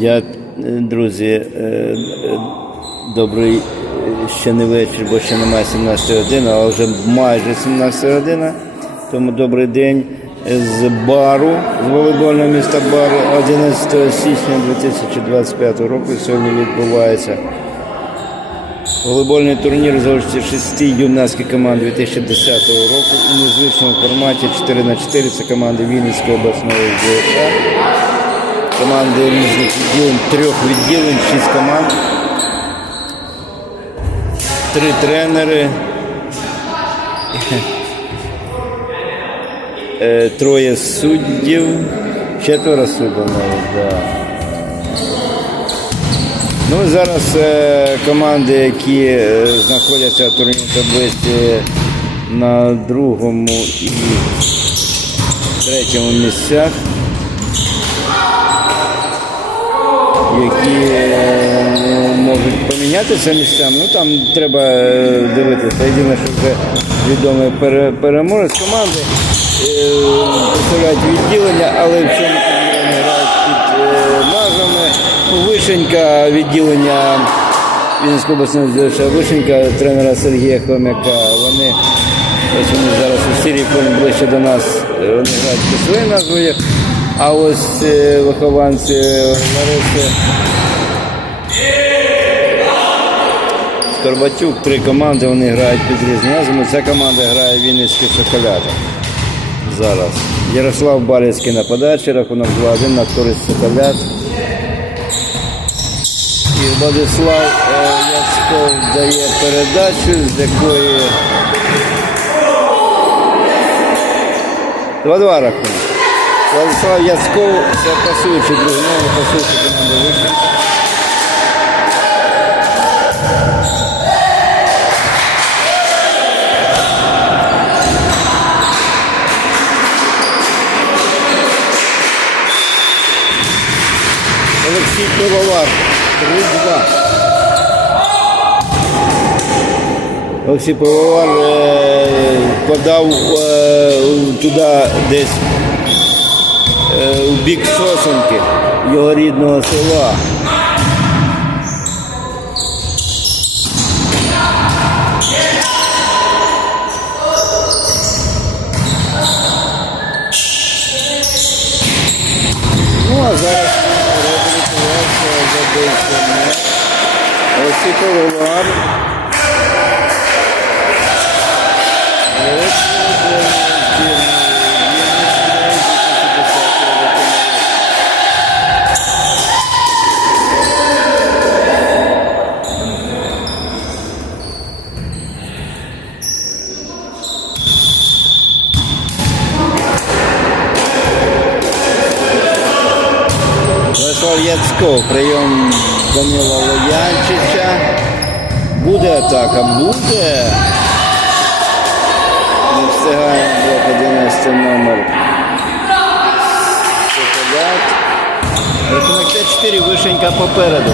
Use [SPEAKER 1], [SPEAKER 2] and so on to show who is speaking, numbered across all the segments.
[SPEAKER 1] Я, е, друзі, е, е, добрий ще не вечір, бо ще немає 17 години, але вже майже 17 година. Тому добрий день з бару, з волейбольного міста Бару 11 січня 2025 року. Сьогодні відбувається волейбольний турнір участі шести юнацьких команд 2010 року у незвичному форматі 4 на 4 Це команди Вінницької обласної ЗСА команди різних відділень, трьох відділень, шість команд, три тренери, е, троє суддів, четверо суддів навіть, да. Ну і зараз е, команди, які е, знаходяться в турнірній таблиці на другому і третьому місцях. Які е, можуть помінятися місцями. Ну там треба е, дивитися. Єдине, що вже відомий пере- переможець команди е, представляють відділення, але в цьому вони грають під е, назвами. Ну, Вишенька відділення Вінницької обласної Вишенька, тренера Сергія Хомяка. Вони ось вони зараз у Сирії ближче до нас. е, Вони грають під своєю назвою. А ось е, вихованці Лариси Скорбатюк, три команди, вони грають під різними. Ця команда грає Вінницькі Соколята. Зараз. Ярослав Балецький на подачі, рахунок 2-1 на користь Соколят. І Владислав е, Яцков дає передачу, з якої 2-2 рахунок. Владислав Яцков, це пасуючий другий номер, пасуючий команда вийшла. Олексій Пивовар, 3-2. Олексій Пивовар е, подав е, туди десь у бік Сосенки, його рідного села. Ну, а зараз реабілітувався, забився м'яч. Олексій Пивовар. Ось, Яцков, прийом Данила Лоянчича. Буде атака, буде. Не встигаємо блок 11 номер. Рахунок 5-4, вишенька попереду.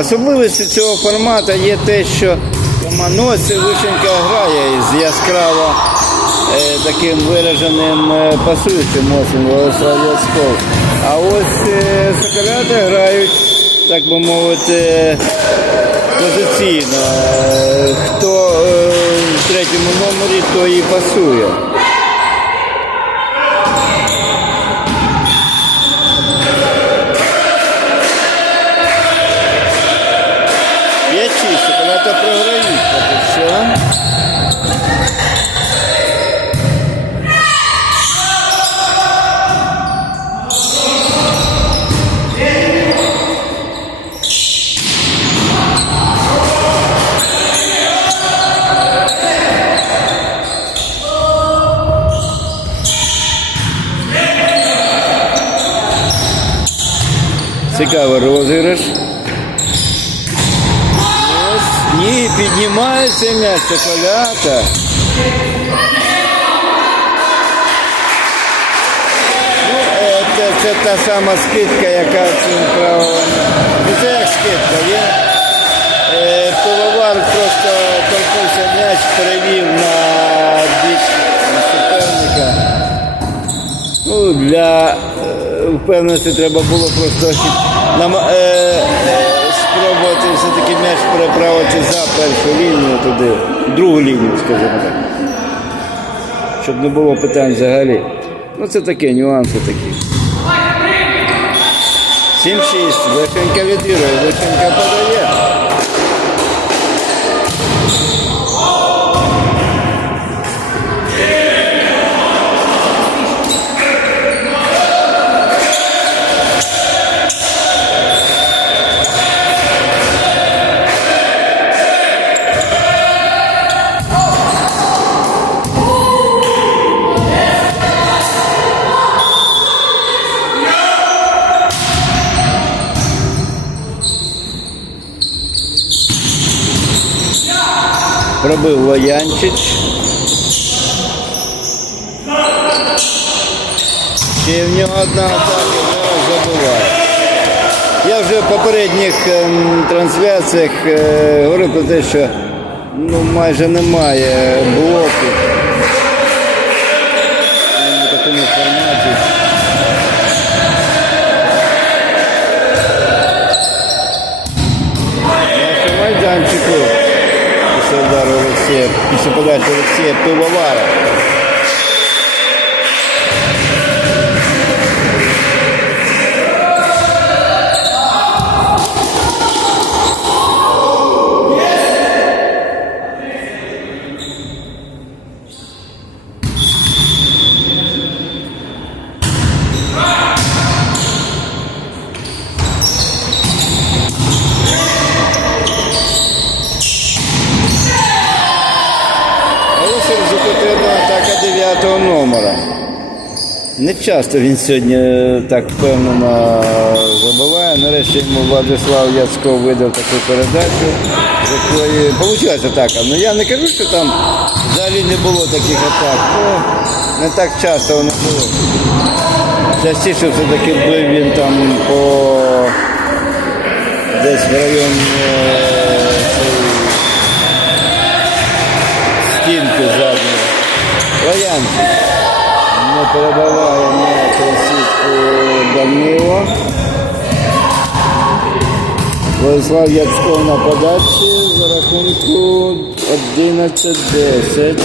[SPEAKER 1] Особливістю цього формату є те, що Команосі Вишенька грає з яскраво е, таким вираженим е, пасуючим осінь Волослав Яцков. А ось е, Соколяти грають, так би мовити, позиційно. Е, Хто е, в третьому номері, то і пасує. Цікавий розіграш. Ось, ні, піднімається м'яч Соколята. Ну, це це та сама скидка, яка цим правилом. Ну це як скидка, він е, пивовар просто торкнувся м'яч, перевів на бік суперника. Ну, для е, впевненості треба було просто нам, е, е, спробувати все-таки м'яч переправити за першу лінію туди, другу лінію, скажімо так. Щоб не було питань взагалі. Ну це таке, нюанси такі. 7-6. лишенька відвірує, лишенька подає. Пробив Воянчич. Ще в нього одна атака зараз забуває. Я вже в попередніх ем, трансляціях е, говорив про те, що ну, майже немає блоку Олексія, після подачі Олексія Пивовара. 9 номера. Не часто він сьогодні е, так впевнено забиває. Нарешті йому Владислав Яцко видав таку передачу, з якої вийшла атака. Ну я не кажу, що там взагалі не було таких атак. Ну, не так часто воно було. Частіше все-таки бив він там по десь в район е, стінки задньої. Лоянчик не перебиває на сітку Данило. Владислав Яцков на подачі за рахунку 11-10.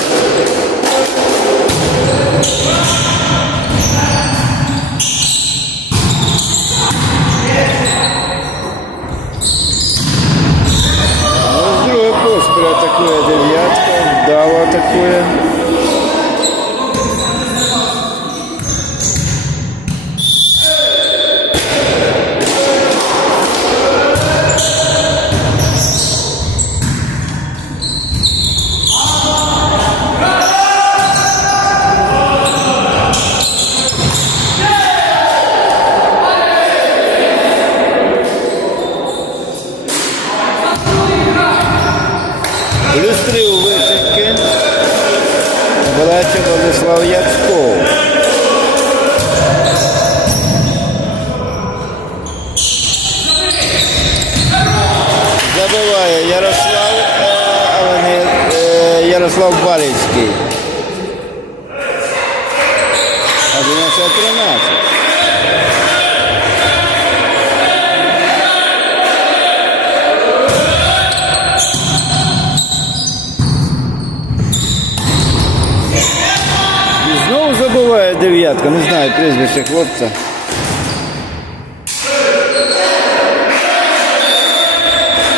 [SPEAKER 1] прізвище хлопця.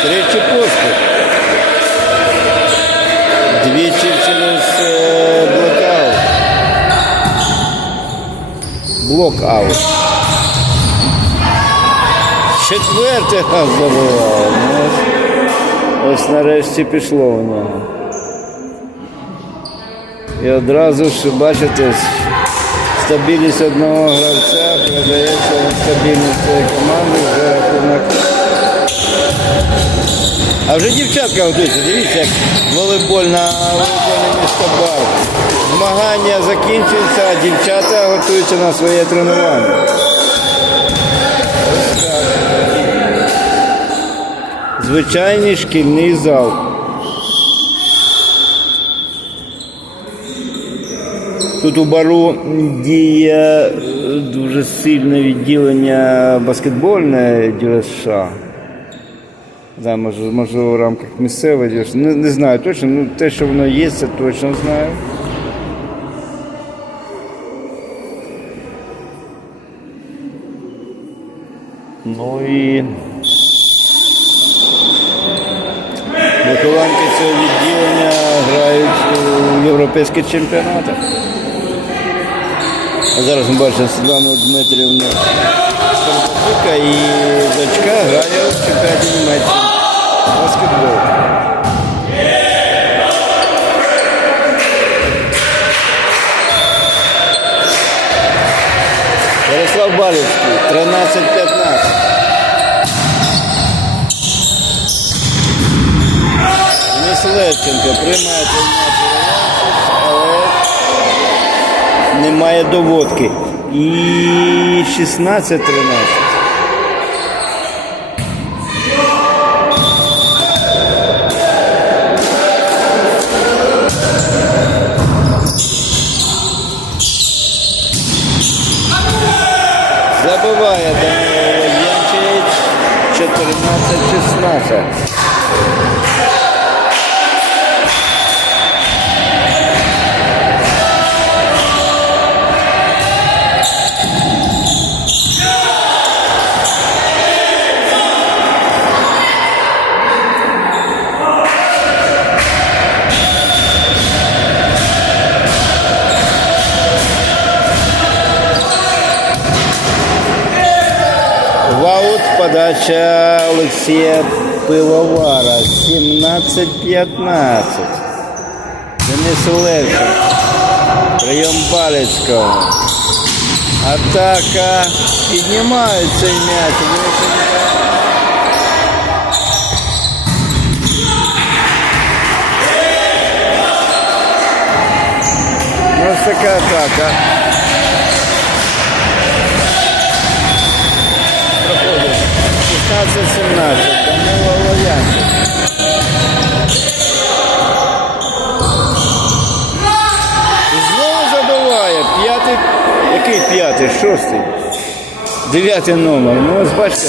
[SPEAKER 1] Тричі поспіль. Двічі через е, блокаут. Блокаут. Четвертий раз забував. Ну, ось- Ось нарешті пішло у нього. І одразу ж бачите, Стабільність одного гравця передається на стабільність цієї команди вже на. А вже дівчатка готується, дивіться, як волейбольна волейбольне місто бар. Змагання закінчуються, а дівчата готуються на своє тренування. Звичайний шкільний зал. Тут у бару діє е, дуже сильне відділення баскетбольне ДЮСШ. Да, можливо, в рамках місцевої ДЮСШ. Не, не знаю точно, ну те, що воно є, це точно знаю. Ну і вихованки цього відділення грають у європейських чемпіонатах. А зараз ми бачимо Світлану Дмитрівну Старбатука і дочка грає в чемпіонаті Німеччини. Баскетбол. Ярослав Балівський, 13-15. Денис Левченко приймає Немає доводки. І 16-13. Забиває Данило Янчевич 14-16. Подача Олексія Пивовара 17-15. Денис Левченко. Прийом Балецького. Атака. Піднімають цей м'яч. Левченко. Ну, ось така атака. 16-17. Данило Лоянчик. І Знову забиває. П'ятий. Який п'ятий? Шостий. Дев'ятий номер. Ну ось бачите,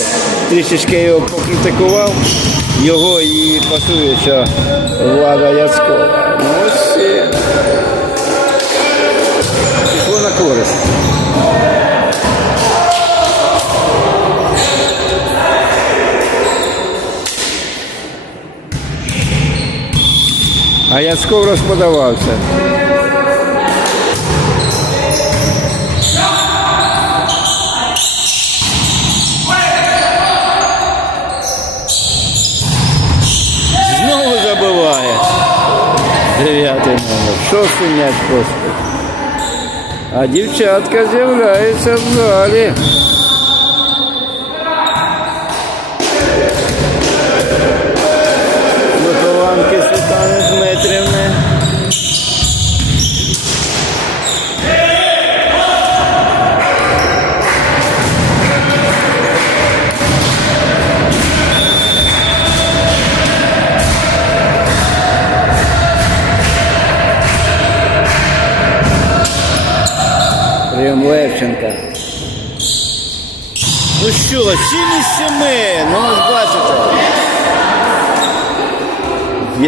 [SPEAKER 1] трішечки його покритикував. Його і пасує, що влада Яцкова. Ну ось пішло на користь. А Яцков розподавався. Знову забиває. Дев'ятий номер. Шостий м'яч поспіль. А дівчатка з'являється в залі.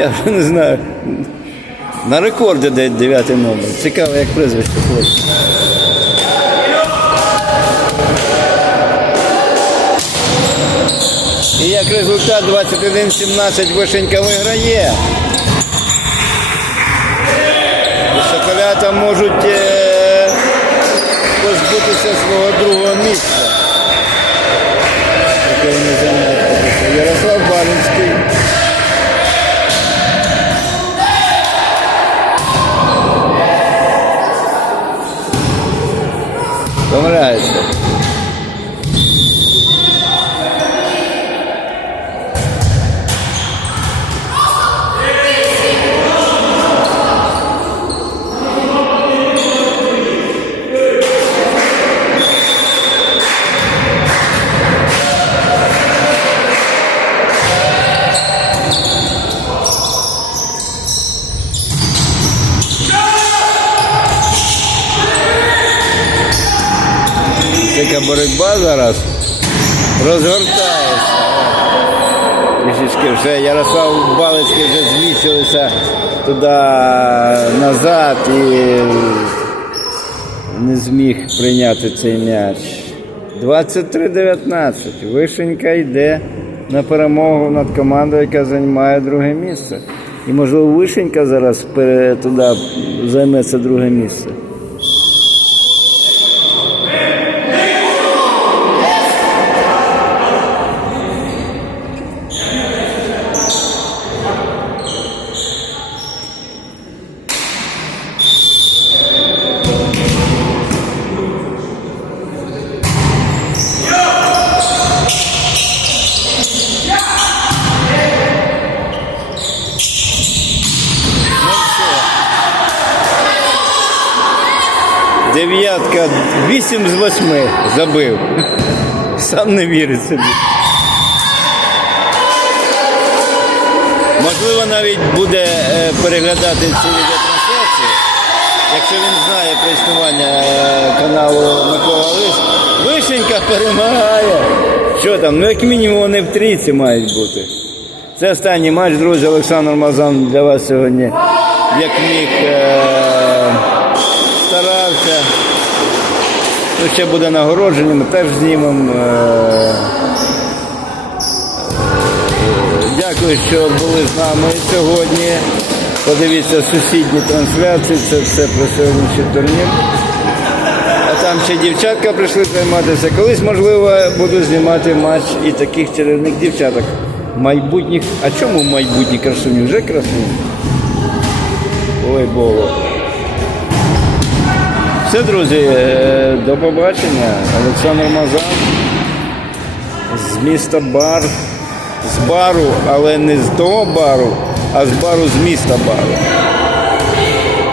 [SPEAKER 1] Я не знаю. На рекорді де 9 номер. Цікаво, як прізвище хлопця. І як результат 21-17 Вишенька виграє. Соколята можуть е, позбутися свого другого місця. Ярослав Балінський. Vamos nessa. Боротьба зараз розгортається. Вже Ярослав Балицький вже зміщилися туди назад і не зміг прийняти цей м'яч. 23-19. Вишенька йде на перемогу над командою, яка займає друге місце. І можливо Вишенька зараз туди займе це друге місце. 8 з 8 забив. Сам не вірить собі. Можливо, навіть буде е, переглядати цю відеотрансляцію, якщо він знає про існування е, каналу Микола Лис. Вишенька перемагає. Що там? Ну як мінімум вони в трійці мають бути. Це останній матч, друзі. Олександр Мазан для вас сьогодні, як міг, е, старався. Ще буде нагородження, ми теж знімемо. Е, Дякую, що були з нами сьогодні. Подивіться сусідні трансляції, це все про сьогоднішній турнір. А там ще дівчатка прийшли займатися. Колись, можливо, буду знімати матч і таких чарівних дівчаток. Майбутніх. А чому майбутні красуні? Вже красуні? Ой, Богу. Все, друзі, е, до побачення. Олександр Мазан з міста Бар. З бару, але не з того бару, а з бару з міста бару.